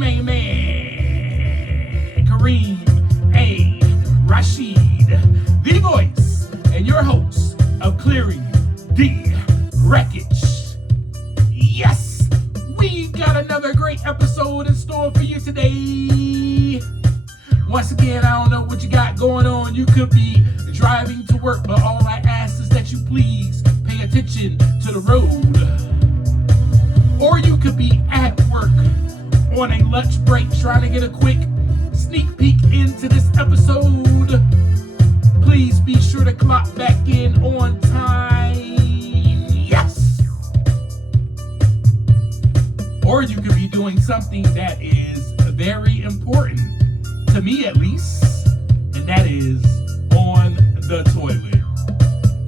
main man, Kareem A. Rashid, the voice and your host of Clearing the Wreckage. Yes, we've got another great episode in store for you today. Once again, I don't know what you got going on. You could be driving to work, but all I ask is that you please pay attention to the road. Or you could be at work on a lunch break trying to get a quick sneak peek into this episode. Please be sure to clock back in on time. Yes. Or you could be doing something that is very important, to me at least, and that is on the toilet.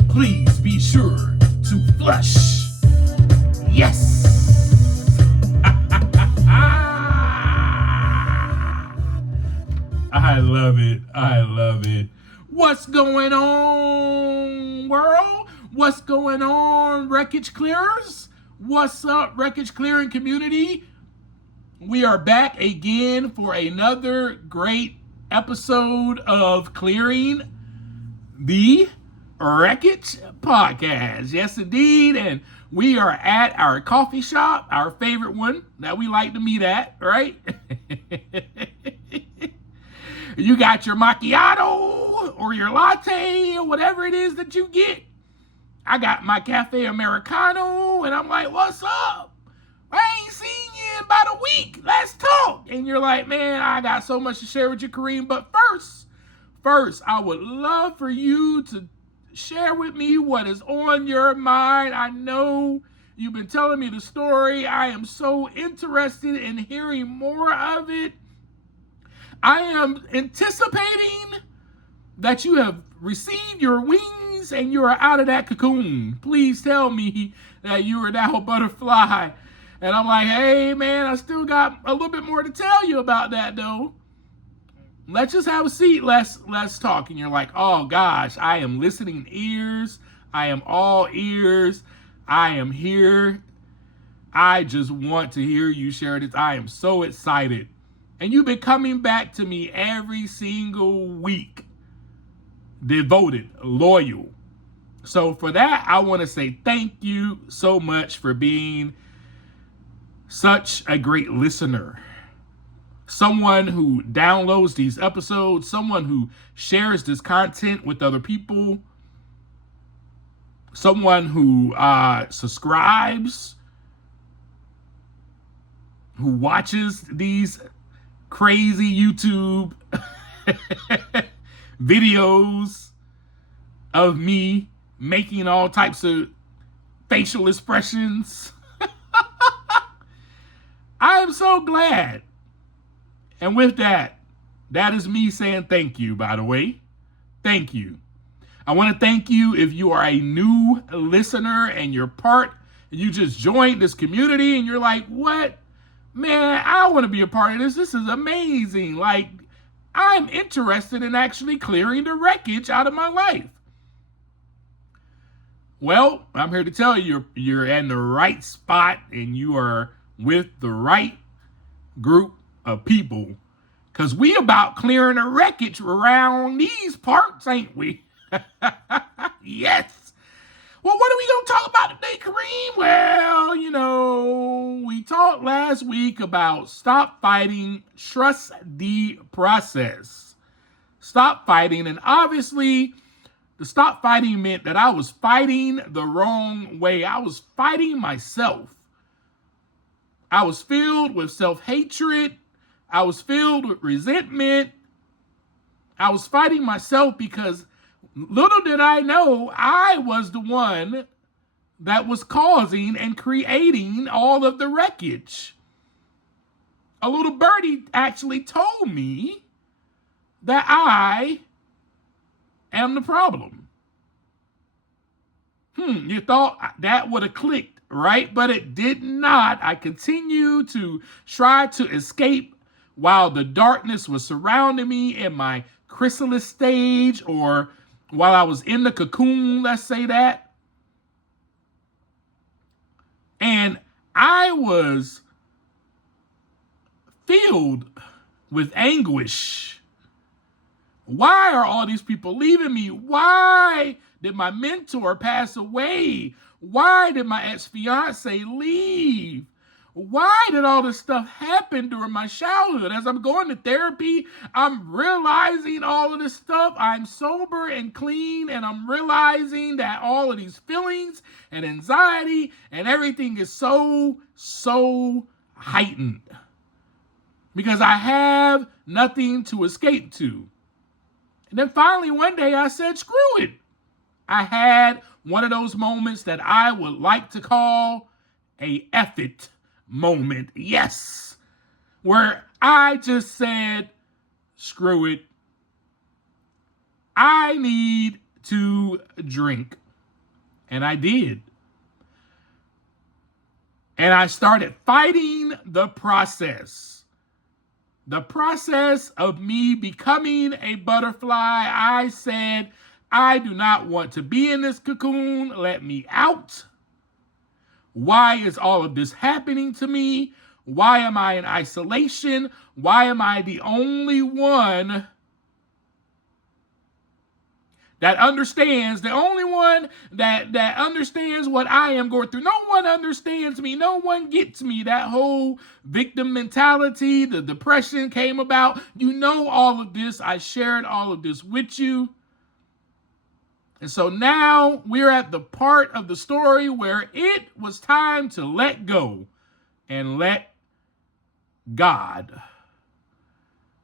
Please be sure to flush. Yes. I love it. I love it. What's going on, world? What's going on, Wreckage Clearers? What's up, Wreckage Clearing community? We are back again for another great episode of Clearing the Wreckage Podcast. Yes, indeed. And we are at our coffee shop, our favorite one that we like to meet at, right? You got your macchiato or your latte or whatever it is that you get. I got my cafe Americano, and I'm like, what's up? I ain't seen you in about a week. Let's talk. And you're like, man, I got so much to share with you, Kareem. But first, I would love for you to share with me what is on your mind. I know you've been telling me the story. I am so interested in hearing more of it. I am anticipating that you have received your wings and you are out of that cocoon. Please tell me that you are now a butterfly. And I'm like, hey, man, I still got a little bit more to tell you about that, though. Let's just have a seat. Let's talk. And you're like, oh, gosh, I am listening ears. I am all ears. I am here. I just want to hear you share this. I am so excited. And you've been coming back to me every single week. Devoted, loyal. So for that, I want to say thank you so much for being such a great listener. Someone who downloads these episodes, someone who shares this content with other people, someone who subscribes, who watches these crazy YouTube videos of me making all types of facial expressions. I am so glad. And with that, that is me saying thank you, by the way. Thank you. I want to thank you if you are a new listener and you're you just joined this community and you're like, what? Man, I want to be a part of this. This is amazing. Like, I'm interested in actually clearing the wreckage out of my life. Well, I'm here to tell you you're in the right spot and you are with the right group of people. Because we about clearing the wreckage around these parts, ain't we? Yes. Well, what are we going to talk about today, Kareem? Well, we talked last week about stop fighting, trust the process. Stop fighting. And obviously, the stop fighting meant that I was fighting the wrong way. I was fighting myself. I was filled with self-hatred. I was filled with resentment. I was fighting myself because little did I know I was the one that was causing and creating all of the wreckage. A little birdie actually told me that I am the problem. You thought that would have clicked, right? But it did not. I continued to try to escape while the darkness was surrounding me in my chrysalis stage, or while I was in the cocoon, let's say that. And I was filled with anguish. Why are all these people leaving me? Why did my mentor pass away? Why did my ex-fiance leave? Why did all this stuff happen during my childhood? As I'm going to therapy, I'm realizing all of this stuff. I'm sober and clean, and I'm realizing that all of these feelings and anxiety and everything is so heightened because I have nothing to escape to. And then finally one day I said, screw it. I had one of those moments that I would like to call a F it moment. Yes. Where I just said, screw it. I need to drink. And I did. And I started fighting the process. The process of me becoming a butterfly. I said, I do not want to be in this cocoon. Let me out. Why is all of this happening to me? Why am I in isolation? Why am I the only one that understands, the only one that understands what I am going through? No one understands me. No one gets me. That whole victim mentality, the depression came about. You know all of this. I shared all of this with you. And so now we're at the part of the story where it was time to let go and let God.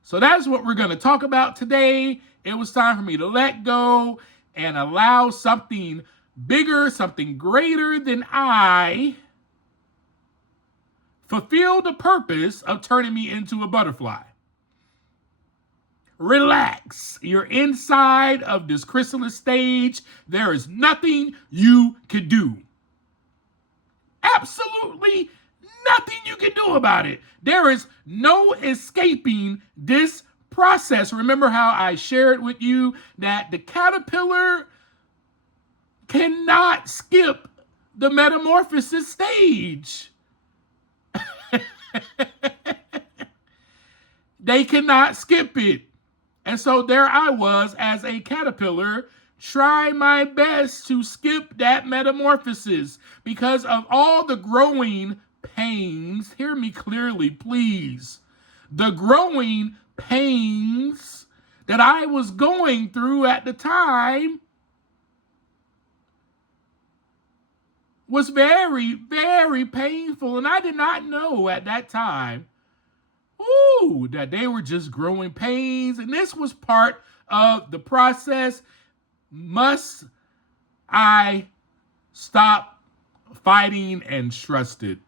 So that's what we're going to talk about today. It was time for me to let go and allow something bigger, something greater than I fulfill the purpose of turning me into a butterfly. Relax. You're inside of this chrysalis stage. There is nothing you can do. Absolutely nothing you can do about it. There is no escaping this process. Remember how I shared with you that the caterpillar cannot skip the metamorphosis stage. They cannot skip it. And so there I was as a caterpillar, trying my best to skip that metamorphosis because of all the growing pains. Hear me clearly, please. The growing pains that I was going through at the time was very, very painful. And I did not know at that time that they were just growing pains. And this was part of the process. Must I stop fighting and trust it?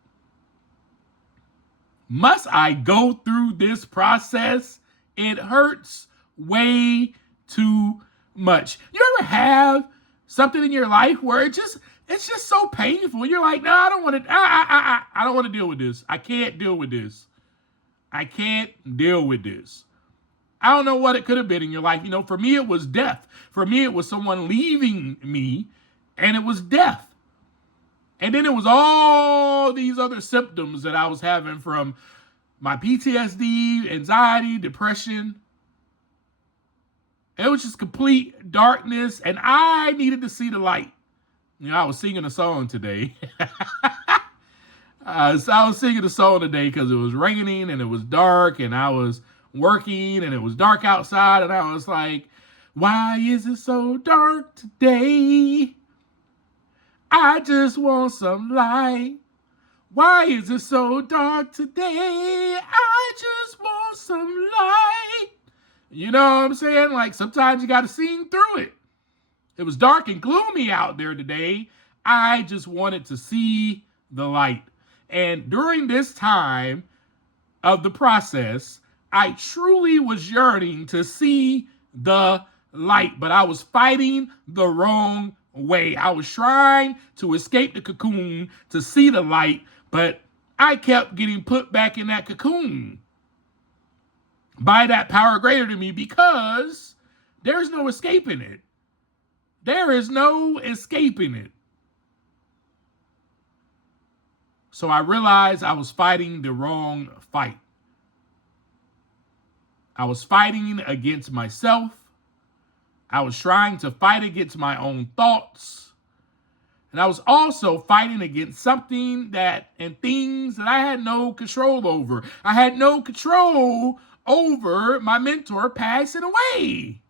Must I go through this process? It hurts way too much. You ever have something in your life where it's just so painful? You're like, no, I don't want to. I don't want to deal with this. I can't deal with this. I can't deal with this. I don't know what it could have been in your life. You know, for me, it was death. For me, it was someone leaving me, and it was death. And then it was all these other symptoms that I was having from my PTSD, anxiety, depression. It was just complete darkness, and I needed to see the light. You know, I was singing a song today. So I was singing a song today because it was raining and it was dark and I was working and it was dark outside and I was like, why is it so dark today? I just want some light. Why is it so dark today? I just want some light. You know what I'm saying? Like sometimes you got to sing through it. It was dark and gloomy out there today. I just wanted to see the light. And during this time of the process, I truly was yearning to see the light, but I was fighting the wrong way. I was trying to escape the cocoon to see the light, but I kept getting put back in that cocoon by that power greater than me because there's no escaping it. There is no escaping it. So I realized I was fighting the wrong fight. I was fighting against myself. I was trying to fight against my own thoughts. And I was also fighting against something and things that I had no control over. I had no control over my mentor passing away.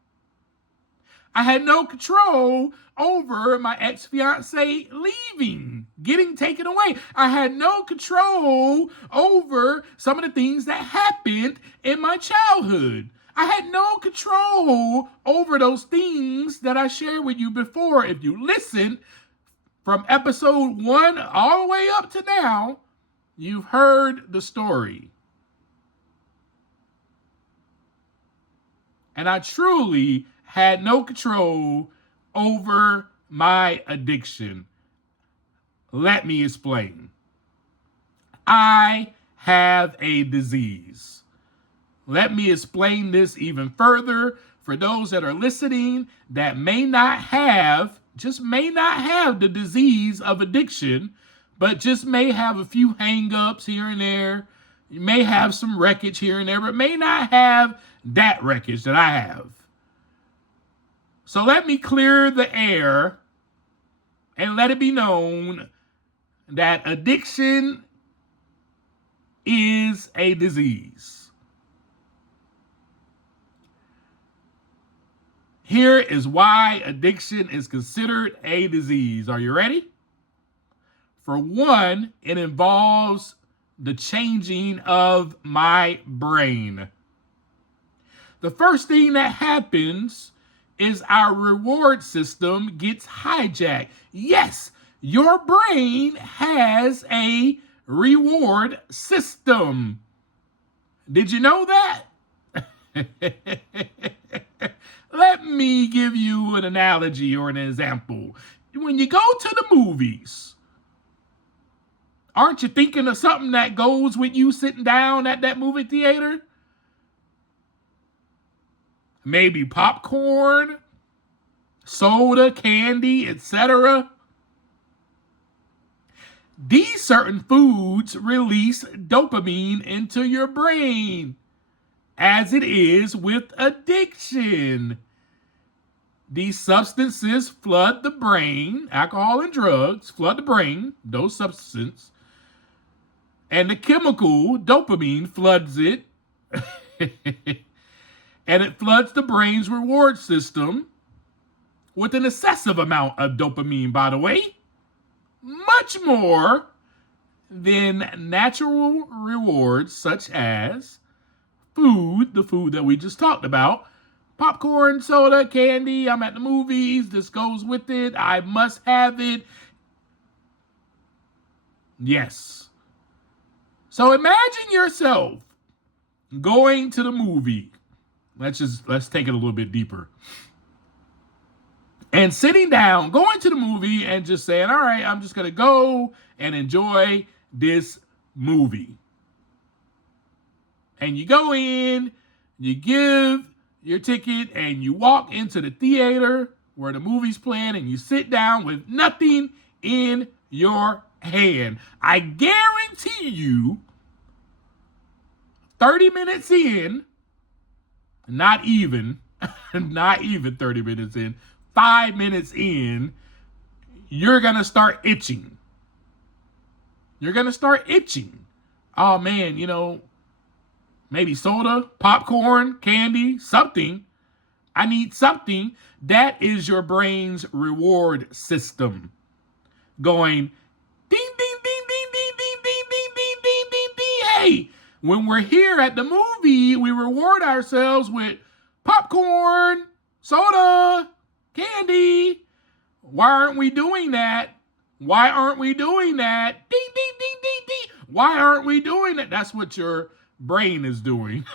I had no control over my ex-fiance leaving, getting taken away. I had no control over some of the things that happened in my childhood. I had no control over those things that I shared with you before. If you listen from episode 1 all the way up to now, you've heard the story. And I truly had no control over my addiction. Let me explain. I have a disease. Let me explain this even further for those that are listening that may not have the disease of addiction, but just may have a few hang-ups here and there. You may have some wreckage here and there, but may not have that wreckage that I have. So let me clear the air and let it be known that addiction is a disease. Here is why addiction is considered a disease. Are you ready? For one, it involves the changing of my brain. The first thing that happens is our reward system gets hijacked. Yes, your brain has a reward system. Did you know that? Let me give you an analogy or an example. When you go to the movies, aren't you thinking of something that goes with you sitting down at that movie theater? Maybe popcorn, soda, candy, etc. These certain foods release dopamine into your brain, as it is with addiction. These substances flood the brain, alcohol and drugs flood the brain, those substances, and the chemical dopamine floods it. And it floods the brain's reward system with an excessive amount of dopamine, by the way. Much more than natural rewards such as food, the food that we just talked about. Popcorn, soda, candy, I'm at the movies, this goes with it, I must have it. Yes. So imagine yourself going to the movie. Let's take it a little bit deeper. And sitting down, going to the movie and just saying, all right, I'm just going to go and enjoy this movie. And you go in, you give your ticket, and you walk into the theater where the movie's playing, and you sit down with nothing in your hand. I guarantee you, 30 minutes in, not even 30 minutes in, 5 minutes in, you're going to start itching. You're going to start itching. Oh man, maybe soda, popcorn, candy, something. I need something. That is your brain's reward system going ding, ding, ding, ding, ding, ding, ding, ding, ding, ding, ding, ding. Hey, when we're here at the movie, we reward ourselves with popcorn, soda, candy. Why aren't we doing that? Why aren't we doing that? Ding, ding, ding, ding, ding. Why aren't we doing that? That's what your brain is doing.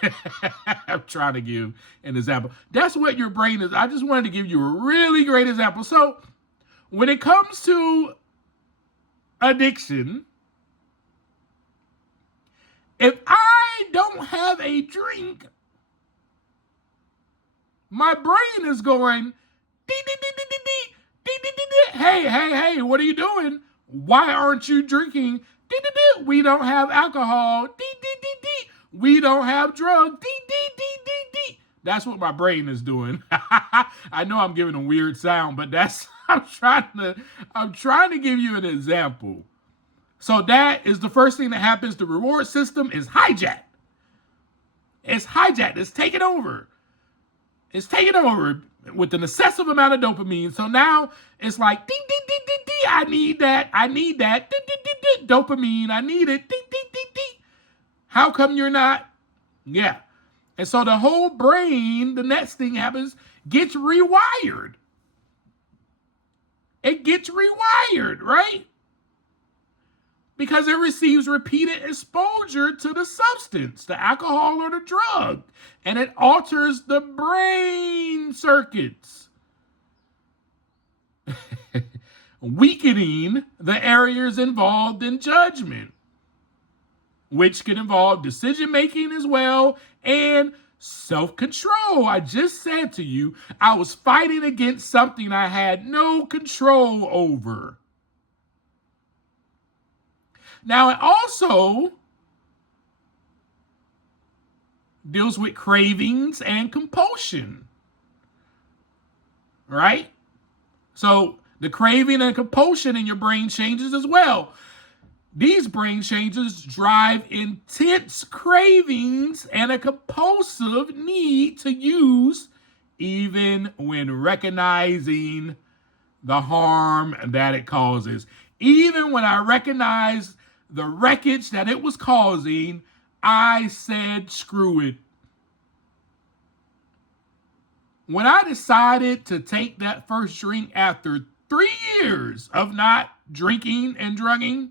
I'm trying to give an example. That's what your brain is. I just wanted to give you a really great example. So when it comes to addiction, if I don't have a drink, my brain is going, dee, dee, dee, dee, dee, dee, dee, dee, dee, dee. Hey, what are you doing? Why aren't you drinking? Dee, dee, dee. We don't have alcohol. Dee, dee, dee, dee. We don't have drugs. Dee, dee, dee, dee, That's what my brain is doing. I know I'm giving a weird sound, but that's I'm trying to give you an example. So that is the first thing that happens. The reward system is hijacked. It's hijacked. It's taken over. It's taken over with an excessive amount of dopamine. So now it's like, ding, ding, ding, ding, ding. I need that. I need that. Ding, ding, ding, ding. Dopamine. I need it. Ding, ding, ding, ding. How come you're not? Yeah. And so the whole brain, the next thing happens, gets rewired. It gets rewired, right? Because it receives repeated exposure to the substance, the alcohol or the drug, and it alters the brain circuits, weakening the areas involved in judgment, which can involve decision-making as well and self-control. I just said to you, I was fighting against something I had no control over. Now, it also deals with cravings and compulsion, right? So the craving and compulsion in your brain changes as well. These brain changes drive intense cravings and a compulsive need to use, even when recognizing the harm that it causes. Even when I recognize the wreckage that it was causing, I said, screw it. When I decided to take that first drink after 3 years of not drinking and drugging,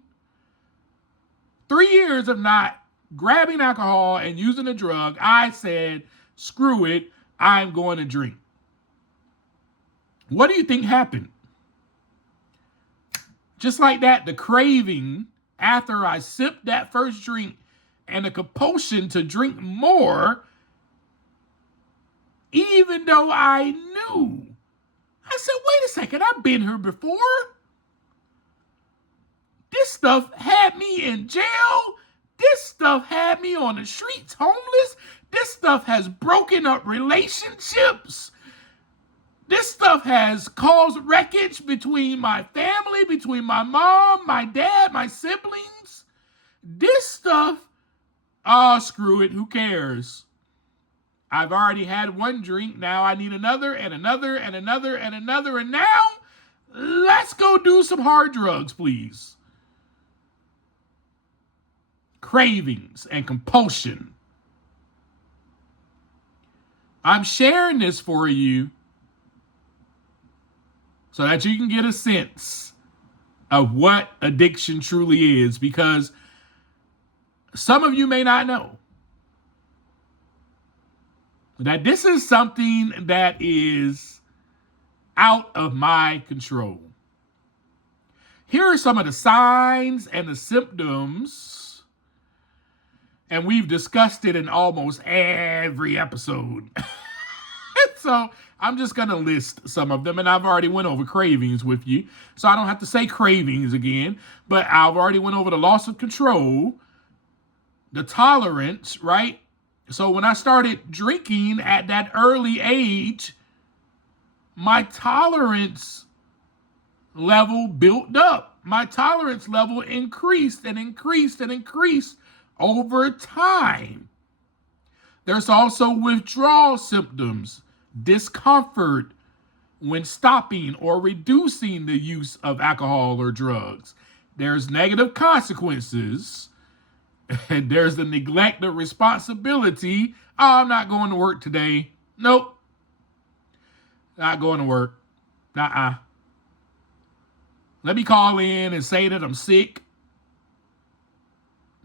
3 years of not grabbing alcohol and using a drug, I said, screw it, I'm going to drink. What do you think happened? Just like that, the craving after I sipped that first drink and the compulsion to drink more, even though I knew. I said, wait a second, I've been here before. This stuff had me in jail. This stuff had me on the streets homeless. This stuff has broken up relationships. This stuff has caused wreckage between my family, between my mom, my dad, my siblings. This stuff, screw it, who cares? I've already had one drink, now I need another and another and another and another, and now let's go do some hard drugs, please. Cravings and compulsion. I'm sharing this for you so that you can get a sense of what addiction truly is, because some of you may not know that this is something that is out of my control. Here are some of the signs and the symptoms, and we've discussed it in almost every episode. So I'm just going to list some of them, and I've already went over cravings with you, so I don't have to say cravings again, but I've already went over the loss of control, the tolerance, right? So when I started drinking at that early age, my tolerance level built up. My tolerance level increased and increased and increased over time. There's also withdrawal symptoms, discomfort when stopping or reducing the use of alcohol or drugs. There's negative consequences, and there's the neglect of responsibility. Oh, I'm not going to work today. Nope. Not going to work. Nuh-uh. Let me call in and say that I'm sick.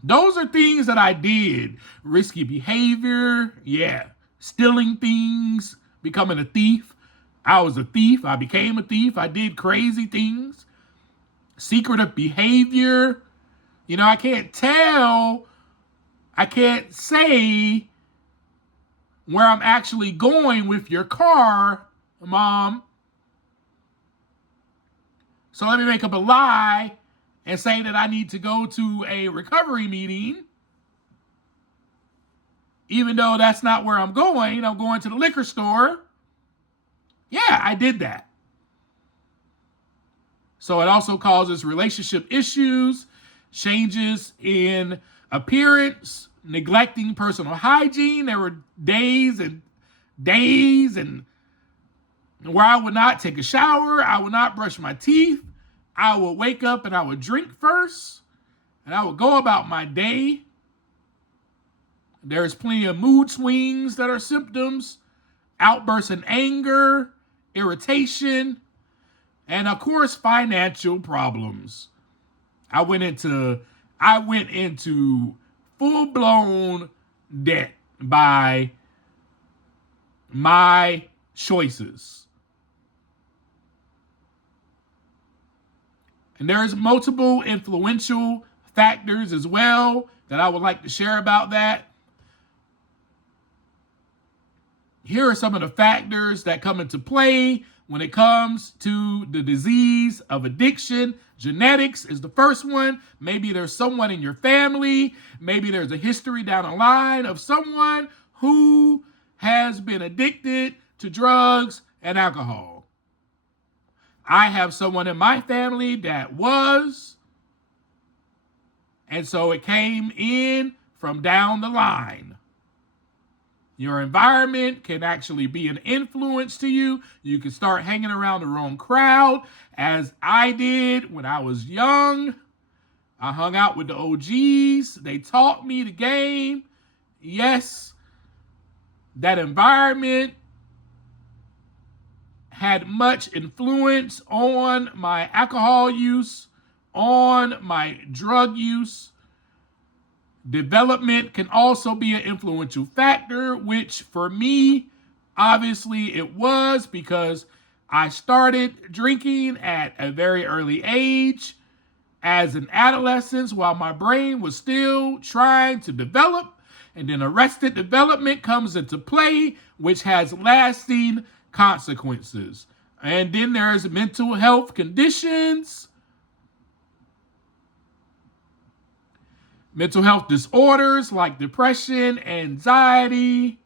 Those are things that I did. Risky behavior, yeah. Stealing things, becoming a thief. I was a thief. I became a thief. I did crazy things. Secretive behavior. You know, I can't say where I'm actually going with your car, Mom. So let me make up a lie and say that I need to go to a recovery meeting, even though that's not where I'm going to the liquor store. Yeah, I did that. So it also causes relationship issues, changes in appearance, neglecting personal hygiene. There were days and where I would not take a shower. I would not brush my teeth. I would wake up and I would drink first, and I would go about my day. There's plenty of mood swings that are symptoms, outbursts in anger, irritation, and of course, financial problems. I went into full-blown debt by my choices. And there's multiple influential factors as well that I would like to share about that. Here are some of the factors that come into play when it comes to the disease of addiction. Genetics is the first one. Maybe there's someone in your family. Maybe there's a history down the line of someone who has been addicted to drugs and alcohol. I have someone in my family that was, and so it came in from down the line. Your environment can actually be an influence to you. You can start hanging around the wrong crowd, as I did when I was young. I hung out with the OGs. They taught me the game. Yes, that environment had much influence on my alcohol use, on my drug use. Development can also be an influential factor, which for me, obviously it was, because I started drinking at a very early age as an adolescent while my brain was still trying to develop. And then arrested development comes into play, which has lasting consequences. And then there's mental health conditions, mental health disorders like depression, anxiety,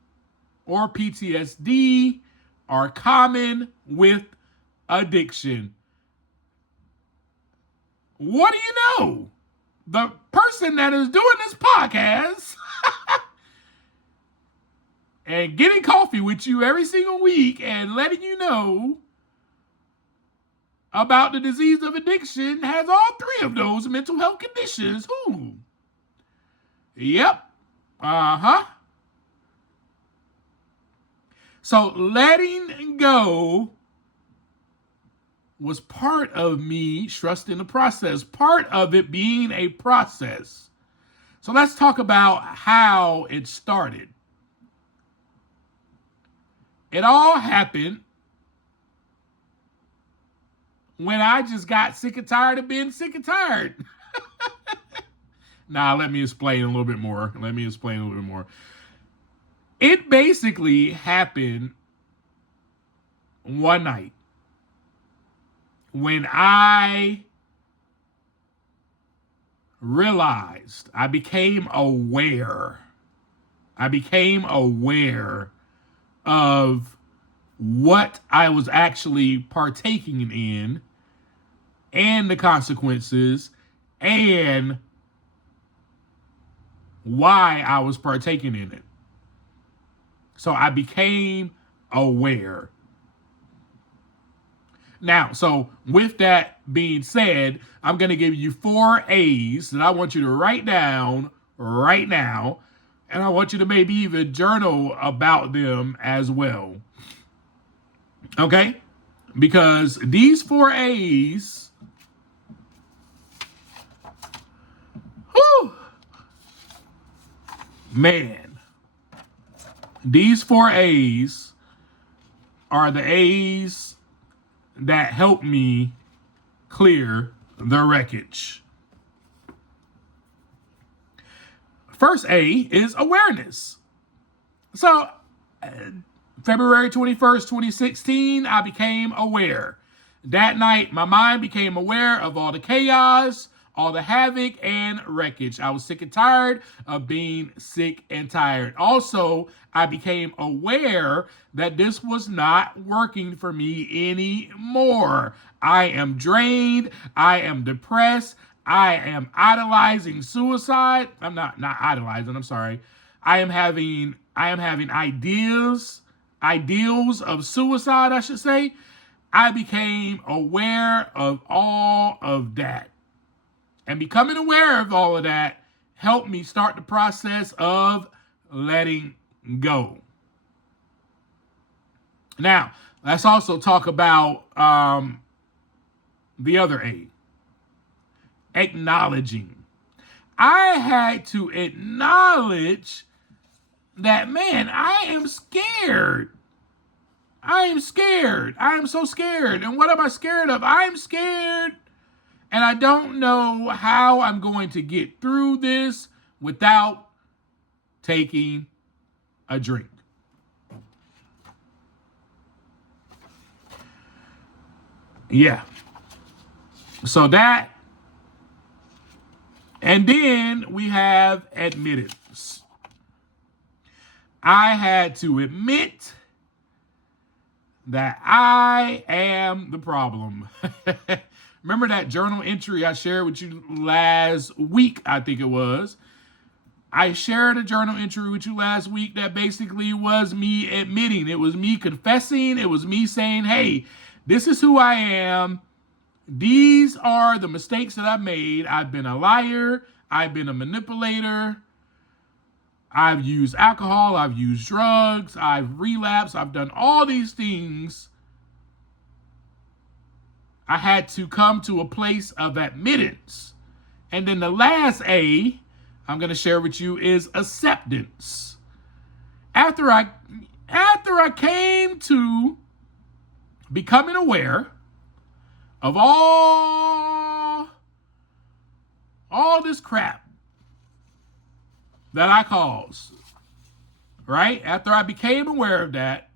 or PTSD are common with addiction. What do you know? The person that is doing this podcast and getting coffee with you every single week and letting you know about the disease of addiction has all three of those mental health conditions. Who? Yep. So letting go was part of me trusting the process, part of it being a process. So let's talk about how it started. It all happened when I just got sick and tired of being sick and tired. Now, let me explain a little bit more. It basically happened one night when I realized, I became aware of what I was actually partaking in and the consequences and why I was partaking in it. So I became aware. Now, so with that being said, I'm going to give you 4 A's that I want you to write down right now. And I want you to maybe even journal about them as well. Okay? Because these 4 A's, man, these 4 A's are the A's that help me clear the wreckage. First A is awareness. So, February 21st, 2016, I became aware. That night, my mind became aware of all the chaos, all the havoc and wreckage. I was sick and tired of being sick and tired. Also, I became aware that this was not working for me anymore. I am drained. I am depressed. I am idolizing suicide. I'm not idolizing. I'm sorry. I am having ideals of suicide, I should say. I became aware of all of that. And becoming aware of all of that helped me start the process of letting go. Now, let's also talk about the other A, acknowledging. I had to acknowledge that, man, I am scared. I am scared. I am so scared. And what am I scared of? I'm scared. And I don't know how I'm going to get through this without taking a drink. Yeah. So that. And then we have admittance. I had to admit that I am the problem. Remember that journal entry I shared with you last week, I think it was. I shared a journal entry with you last week that basically was me admitting. It was me confessing. It was me saying, hey, this is who I am. These are the mistakes that I've made. I've been a liar. I've been a manipulator. I've used alcohol. I've used drugs. I've relapsed. I've done all these things. I had to come to a place of admittance. And then the last A I'm going to share with you is acceptance. After I came to becoming aware of all this crap that I caused, right? After I became aware of that,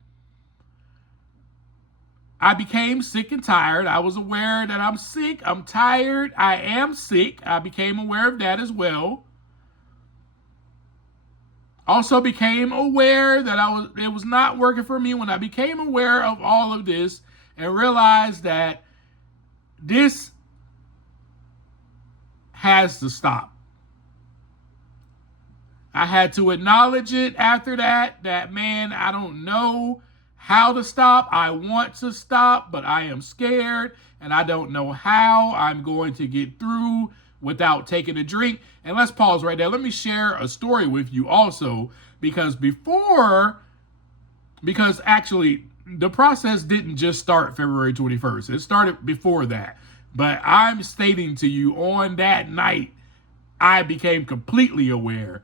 I became sick and tired. I was aware that I'm sick. I'm tired. I am sick. I became aware of that as well. Also became aware that it was not working for me. When I became aware of all of this and realized that this has to stop. I had to acknowledge it after that, man, I don't know how to stop. I want to stop, but I am scared and I don't know how I'm going to get through without taking a drink. And let's pause right there. Let me share a story with you also, because actually the process didn't just start February 21st. It started before that. But I'm stating to you, on that night, I became completely aware.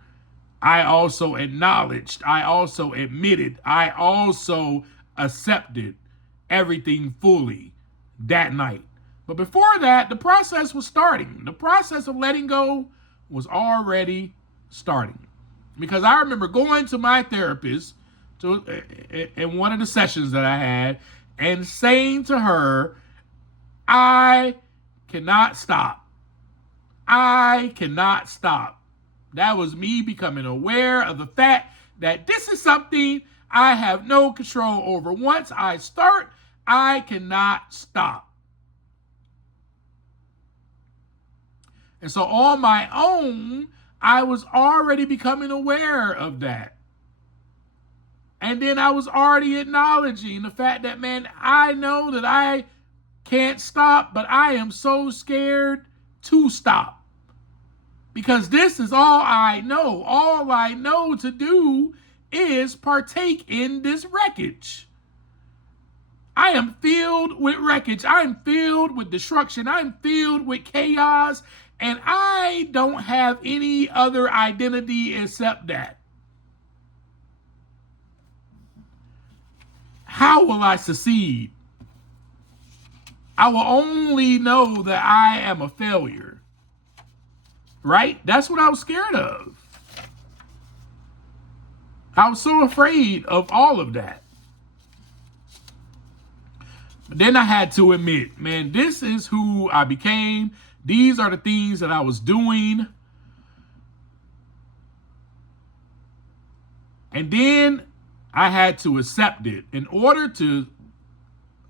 I also acknowledged. I also admitted. I also accepted everything fully that night. But before that, the process was starting. The process of letting go was already starting. Because I remember going to my therapist in one of the sessions that I had and saying to her, I cannot stop. I cannot stop. That was me becoming aware of the fact that this is something I have no control over. Once I start, I cannot stop. And so on my own, I was already becoming aware of that. And then I was already acknowledging the fact that, man, I know that I can't stop, but I am so scared to stop. Because this is all I know. All I know to do is partake in this wreckage. I am filled with wreckage. I am filled with destruction. I am filled with chaos. And I don't have any other identity except that. How will I succeed? I will only know that I am a failure. Right? That's what I was scared of. I was so afraid of all of that. But then I had to admit, man, this is who I became. These are the things that I was doing. And then I had to accept it. In order to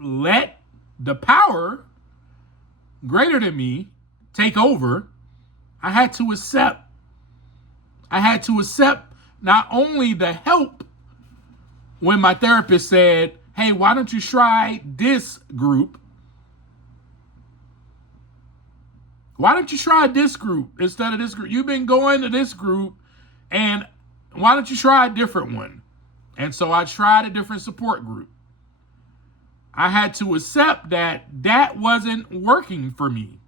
let the power greater than me take over, I had to accept. I had to accept not only the help when my therapist said, hey, why don't you try this group? Why don't you try this group instead of this group? You've been going to this group, and why don't you try a different one? And so I tried a different support group. I had to accept that that wasn't working for me.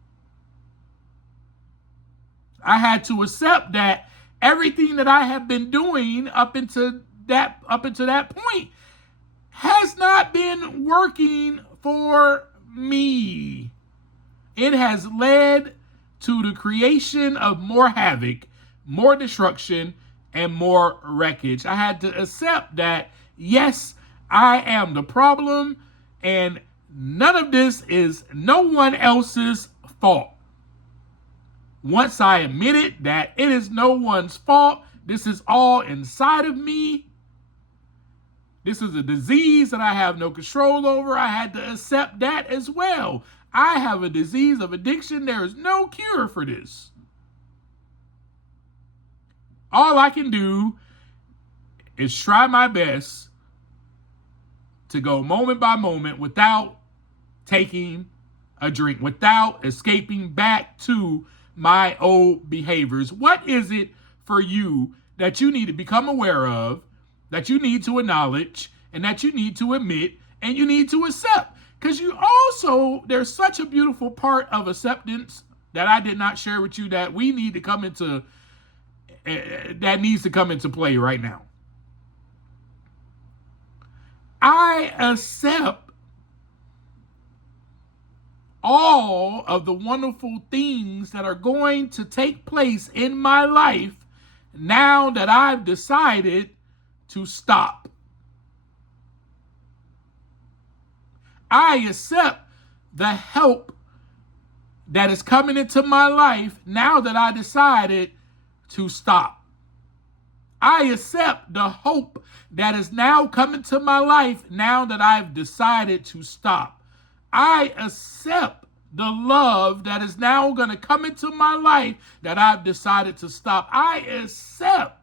I had to accept that everything that I have been doing up into that point has not been working for me. It has led to the creation of more havoc, more destruction, and more wreckage. I had to accept that, yes, I am the problem, and none of this is no one else's fault. Once I admitted that it is no one's fault, this is all inside of me. This is a disease that I have no control over. I had to accept that as well. I have a disease of addiction. There is no cure for this. All I can do is try my best to go moment by moment without taking a drink, without escaping back to my old behaviors. What is it for you that you need to become aware of, that you need to acknowledge, and that you need to admit, and you need to accept? Because there's such a beautiful part of acceptance that I did not share with you that we need to come into, that needs to come into play right now. I accept all of the wonderful things that are going to take place in my life now that I've decided to stop. I accept the help that is coming into my life now that I decided to stop. I accept the hope that is now coming to my life now that I've decided to stop. I accept the love that is now going to come into my life that I've decided to stop. I accept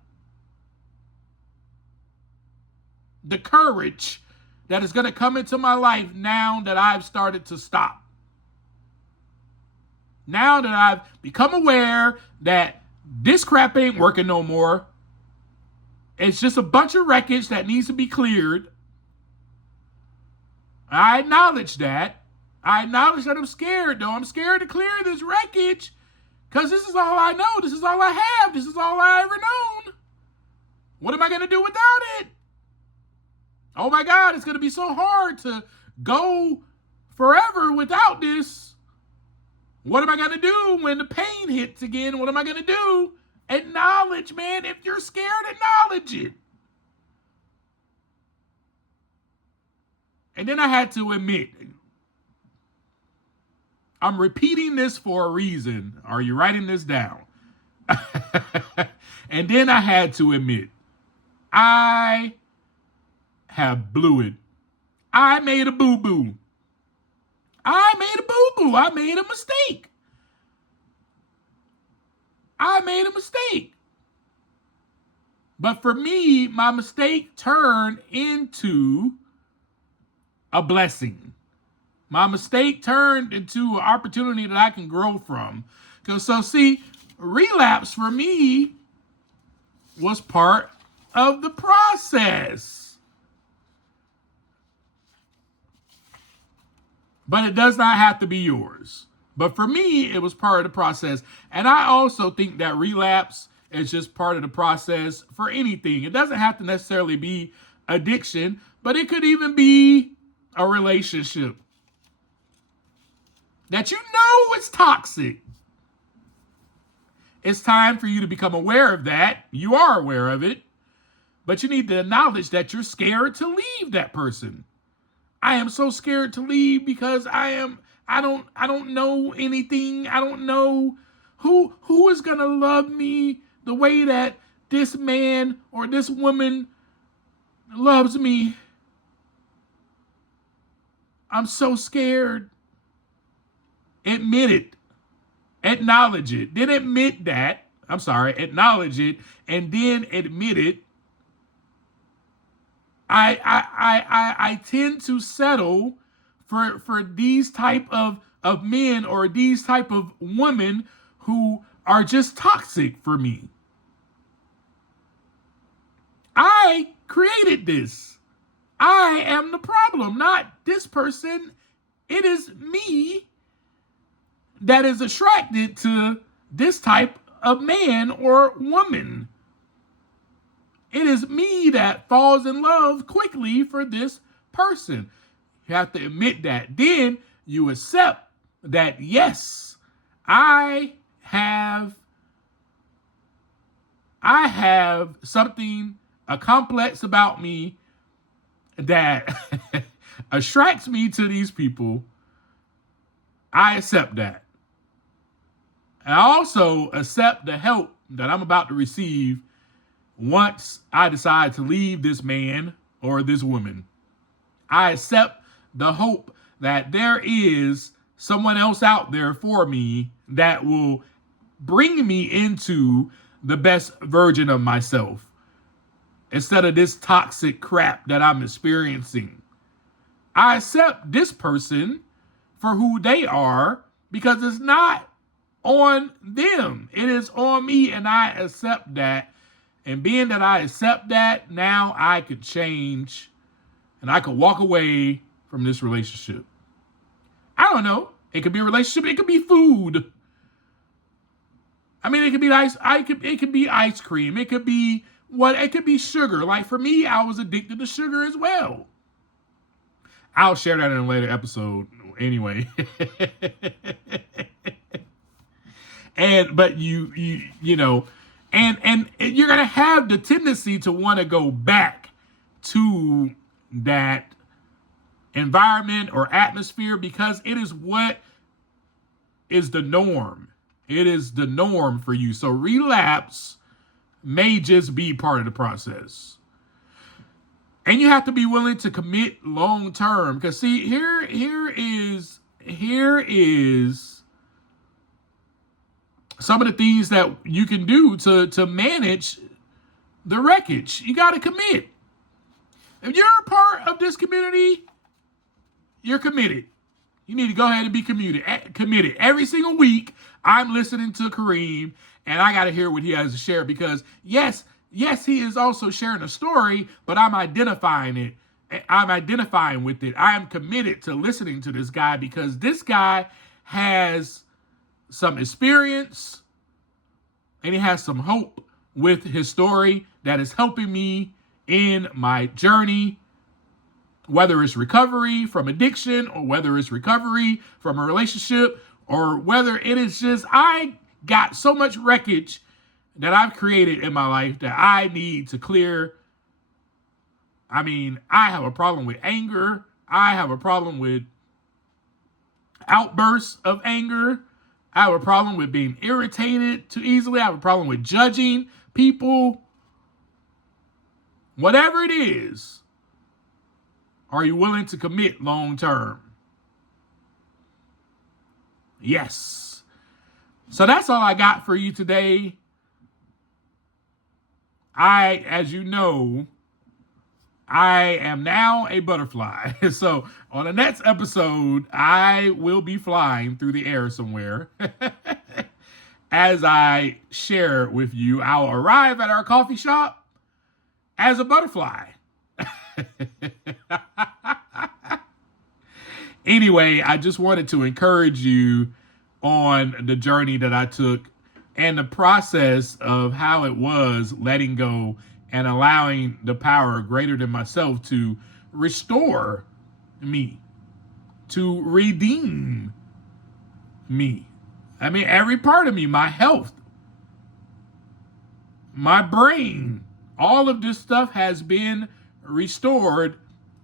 the courage that is going to come into my life now that I've started to stop. Now that I've become aware that this crap ain't working no more. It's just a bunch of wreckage that needs to be cleared. I acknowledge that. I acknowledge that I'm scared, though. I'm scared to clear this wreckage because this is all I know. This is all I have. This is all I ever known. What am I going to do without it? Oh my God, it's going to be so hard to go forever without this. What am I going to do when the pain hits again? What am I going to do? Acknowledge, man. If you're scared, acknowledge it. And then I had to admit, I'm repeating this for a reason. Are you writing this down? And then I had to admit, I have blew it. I made a boo-boo. I made a boo-boo. I made a mistake. I made a mistake. But for me, my mistake turned into a blessing. My mistake turned into an opportunity that I can grow from. So see, relapse for me was part of the process. But it does not have to be yours. But for me, it was part of the process. And I also think that relapse is just part of the process for anything. It doesn't have to necessarily be addiction, but it could even be a relationship that you know is toxic. It's time for you to become aware of that. You are aware of it, but you need to acknowledge that you're scared to leave that person. I am so scared to leave because I I don't know anything. I don't know who is gonna love me the way that this man or this woman loves me. I'm so scared. Admit it. Acknowledge it. Then admit that. I'm sorry, acknowledge it and then admit it. I tend to settle for these type of men or these type of women who are just toxic for me. I created this. I am the problem, not this person. It is me that is attracted to this type of man or woman. It is me that falls in love quickly for this person. You have to admit that. Then you accept that, yes, I have something, a complex about me that attracts me to these people. I accept that. I also accept the help that I'm about to receive once I decide to leave this man or this woman. I accept the hope that there is someone else out there for me that will bring me into the best version of myself instead of this toxic crap that I'm experiencing. I accept this person for who they are because it's not on them. It is on me, and I accept that. And being that I accept that, now I could change and I could walk away from this relationship. I don't know. It could be a relationship. It could be food. I mean, it could be it could be ice cream. It could be it could be sugar. Like for me, I was addicted to sugar as well. I'll share that in a later episode anyway. But you know, and you're gonna have the tendency to want to go back to that environment or atmosphere because it is what is the norm. It is the norm for you. So relapse may just be part of the process. And you have to be willing to commit long term. Because see, here is some of the things that you can do to manage the wreckage. You got to commit. If you're a part of this community, you're committed. You need to go ahead and be committed. Every single week, I'm listening to Kareem, and I got to hear what he has to share because, yes, he is also sharing a story, but I'm identifying it. I'm identifying with it. I am committed to listening to this guy because this guy has some experience and he has some hope with his story that is helping me in my journey, whether it's recovery from addiction or whether it's recovery from a relationship or whether it is just I got so much wreckage that I've created in my life that I need to clear. I mean, I have a problem with anger. I have a problem with outbursts of anger. I have a problem with being irritated too easily. I have a problem with judging people. Whatever it is, are you willing to commit long term? Yes. So that's all I got for you today. As you know, I am now a butterfly. So on the next episode, I will be flying through the air somewhere. As I share with you, I'll arrive at our coffee shop as a butterfly. Anyway, I just wanted to encourage you on the journey that I took and the process of how it was letting go and allowing the power greater than myself to restore me, to redeem me. I mean, every part of me, my health, my brain, all of this stuff has been restored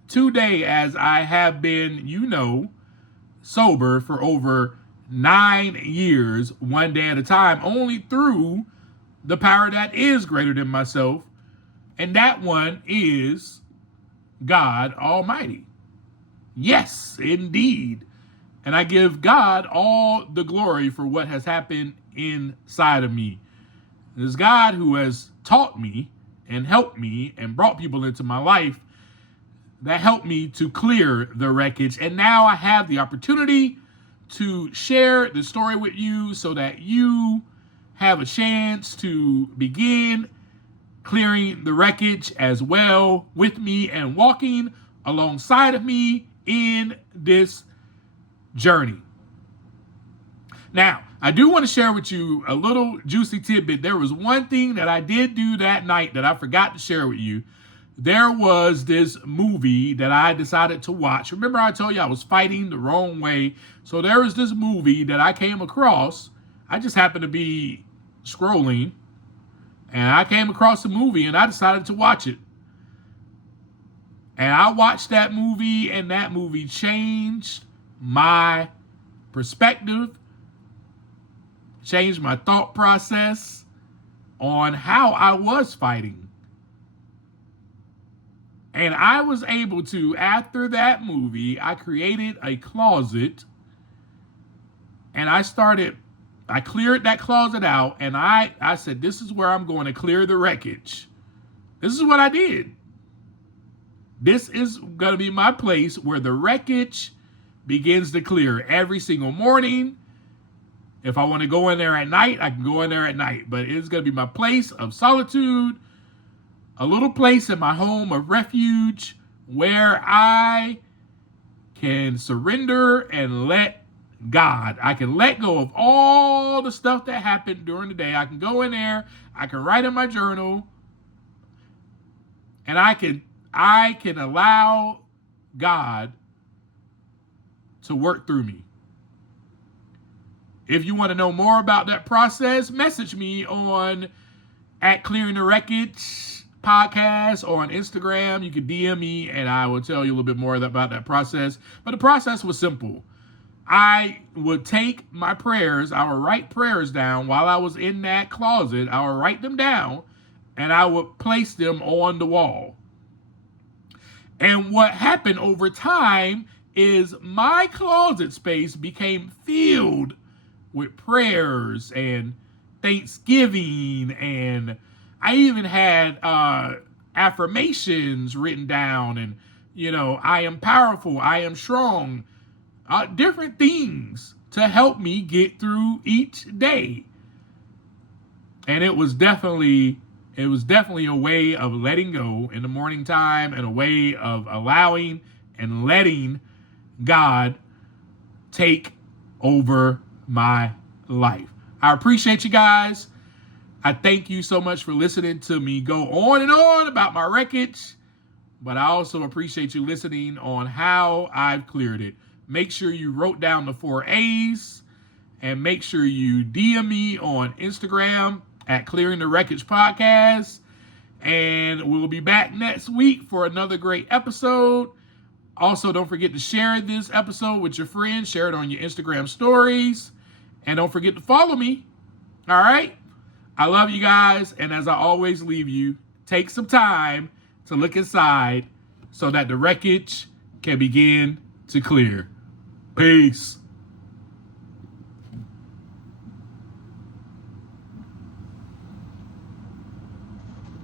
today as I have been, sober for over 9 years, one day at a time, only through the power that is greater than myself. And that one is God Almighty. Yes, indeed. And I give God all the glory for what has happened inside of me. It is God who has taught me and helped me and brought people into my life that helped me to clear the wreckage. And now I have the opportunity to share the story with you so that you have a chance to begin clearing the wreckage as well with me and walking alongside of me in this journey. Now, I do want to share with you a little juicy tidbit. There was one thing that I did do that night that I forgot to share with you. There was this movie that I decided to watch. Remember I told you I was fighting the wrong way. So there was this movie that I came across. I just happened to be scrolling and I came across the movie and I decided to watch it. And I watched that movie and that movie changed my perspective, changed my thought process on how I was fighting. And I was able to, after that movie, I created a closet and I cleared that closet out and I said, this is where I'm going to clear the wreckage. This is what I did. This is going to be my place where the wreckage begins to clear every single morning. If I want to go in there at night, I can go in there at night. But it's going to be my place of solitude, a little place in my home of refuge where I can surrender and let God. I can let go of all the stuff that happened during the day. I can go in there, I can write in my journal, and I can allow God to work through me. If you want to know more about that process, message me on @Clearing the Wreckage podcast or on Instagram. You can DM me and I will tell you a little bit more about that process. But the process was simple. I would take my prayers, I would write prayers down while I was in that closet. I would write them down and I would place them on the wall. And what happened over time is my closet space became filled with prayers and thanksgiving, and I even had affirmations written down, and I am powerful, I am strong, different things to help me get through each day. And it was definitely a way of letting go in the morning time and a way of allowing and letting God take over my life. I appreciate you guys. I thank you so much for listening to me go on and on about my wreckage, but I also appreciate you listening on how I've cleared it. Make sure you wrote down the 4 A's and make sure you DM me on Instagram @Clearing the Wreckage podcast. And we'll be back next week for another great episode. Also, don't forget to share this episode with your friends. Share it on your Instagram stories. And don't forget to follow me. All right? I love you guys. And as I always leave you, take some time to look inside so that the wreckage can begin to clear. Peace.